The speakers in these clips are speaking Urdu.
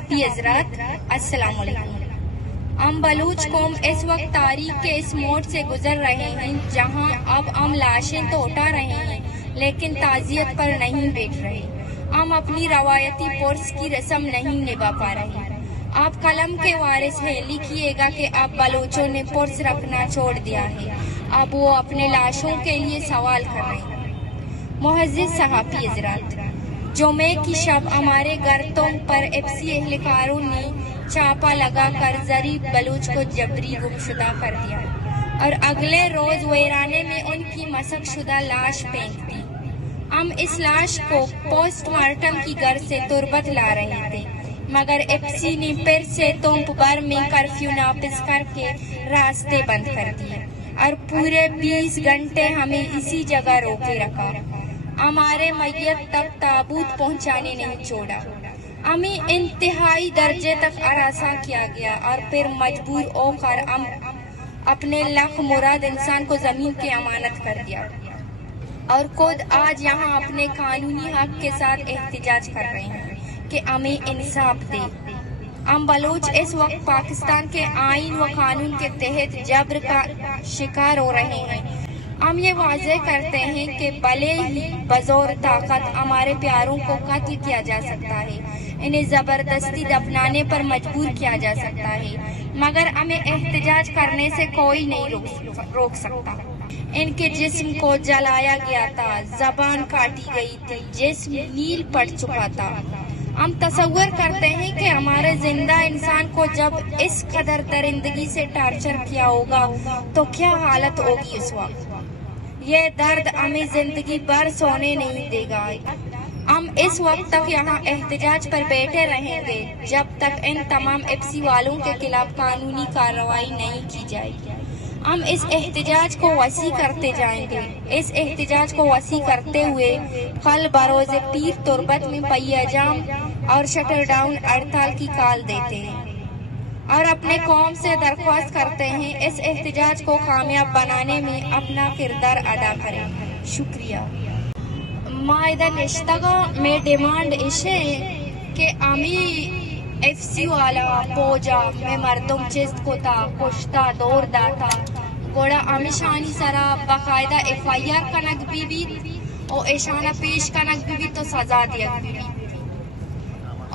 صحافی حضرات، السلام علیکم۔ ہم بلوچ قوم اس وقت تاریخ کے اس موڑ سے گزر رہے ہیں جہاں اب ہم لاشیں تو اٹھا رہے ہیں لیکن تعزیت پر نہیں بیٹھ رہے۔ ہم اپنی روایتی پرس کی رسم نہیں نبھا پا رہے۔ آپ قلم کے وارث ہیں، لکھیے گا کہ اب بلوچوں نے پرس رکھنا چھوڑ دیا ہے، اب وہ اپنے لاشوں کے لیے سوال کر رہے ہیں۔ معزز صحافی حضرات، جمعے کی شب ہمارے گھروں پر ایپسی اہلکاروں نے چھاپا لگا کر ظریف بلوچ کو جبری گمشدہ کر دیا اور اگلے روز ویرانے میں ان کی مسخ شدہ لاش پھینک دی۔ ہم اس لاش کو پوسٹ مارٹم کی غرض سے تربت لا رہے تھے مگر ایپسی نے پھر سے توپ بھر میں کرفیو نافذ کر کے راستے بند کر دیے اور پورے 20 گھنٹے ہمیں اسی جگہ روکے رکھا۔ ہمارے میت تک تابوت پہنچانے نہیں چھوڑا۔ ہمیں انتہائی درجے تک ہراساں کیا گیا اور پھر مجبور ہو کر ہم اپنے لاکھ مراد انسان کو زمین کی امانت کر دیا اور خود آج یہاں اپنے قانونی حق کے ساتھ احتجاج کر رہے ہیں کہ ہمیں انصاف دے۔ ہم بلوچ اس وقت پاکستان کے آئین و قانون کے تحت جبر کا شکار ہو رہے ہیں۔ ہم یہ واضح کرتے ہیں کہ بھلے ہی بزور طاقت ہمارے پیاروں کو قتل کیا جا سکتا ہے، انہیں زبردستی دفنانے پر مجبور کیا جا سکتا ہے، مگر ہمیں احتجاج کرنے سے کوئی نہیں روک سکتا۔ ان کے جسم کو جلایا گیا تھا، زبان کاٹی گئی تھی، جسم نیل پڑ چکا تھا۔ ہم تصور کرتے ہیں کہ ہمارے زندہ انسان کو جب اس قدر درندگی سے ٹارچر کیا ہوگا تو کیا حالت ہوگی اس وقت۔ یہ درد ہمیں زندگی بھر سونے نہیں دے گا۔ ہم اس وقت تک یہاں احتجاج پر بیٹھے رہیں گے جب تک ان تمام ایپسی والوں کے خلاف قانونی کارروائی نہیں کی جائے گی۔ ہم اس احتجاج کو وسیع کرتے جائیں گے۔ اس احتجاج کو وسیع کرتے ہوئے کل بروز پیر تربت میں پہیہ جام اور شٹر ڈاؤن ہڑتال کی کال دیتے ہیں اور اپنے قوم سے درخواست کرتے ہیں اس احتجاج کو کامیاب بنانے میں اپنا کردار ادا کریں۔ شکریہ۔ معاہدہ نشتگا میں ڈیمانڈ اسے کہ ہمیں ایف سی والا پوجا میں مردم چست کو تا کشتا دور داتا گوڑا ہمیشانی سرا باقاعدہ ایف آئی آر کنک بھی اور ایشانہ پیش کنک بھی تو سزا دیا بھی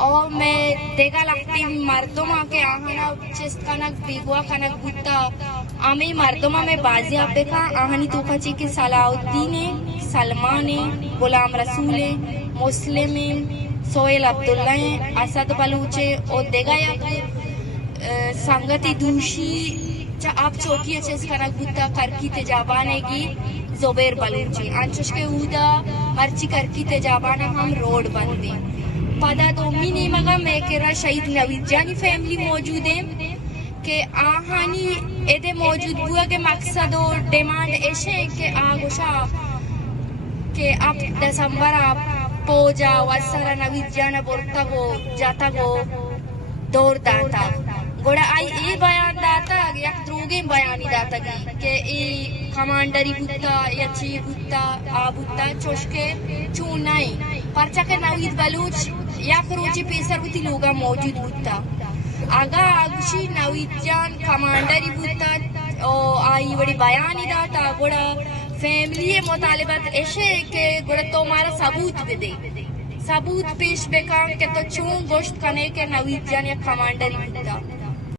اور میں دیکھا لگتی مردم کے آہنا چست کنک بیگوا کنک بھتا ہمیں مردم میں بازی آپ کا آہنی تو کچی کی صلاح الدین سلمان غلام رسول مسلم سویل عبداللہ اسد بلوچے اور دیگا یا سنگتی دوشی آپ چوکی چست کنک بھتا کرکی تجابانے کی زبیر بلوچے انچوش کے اودا مرچی کرکی تجابانے ہم روڈ بندے پدا دومی نہیں مگا میں کرا شہید نوید جانی فیملی موجود ہیں کہ آہانی ایدے موجود ہوا کہ مقصد و ڈیمانڈ ایشے کہ آگوشا کہ اب دسمبر آپ پوجا وسر نوید جانا بورتا گو جاتا گو دور داتا گوڑا آئی ای بیان داتا یک دروگیں بیانی داتا گی کہ ای کمانڈری بھتا یا چی بھتا آ بھتا چوشکے چون نہیں پرچہ کہ نوید بلوچ یا کروچی پیسر ہوتی لوگا موجود بھتا آگا آگوشی نوید جان کمانڈری بھتا آئی بڑی بیانی داتا گوڑا فیملی مطالبت ایشے کہ گوڑا تو ہمارا ثبوت بدے ثبوت پیش بکام کہ تو چون گوشت کنے کہ نوید جان یا کمانڈری بھتا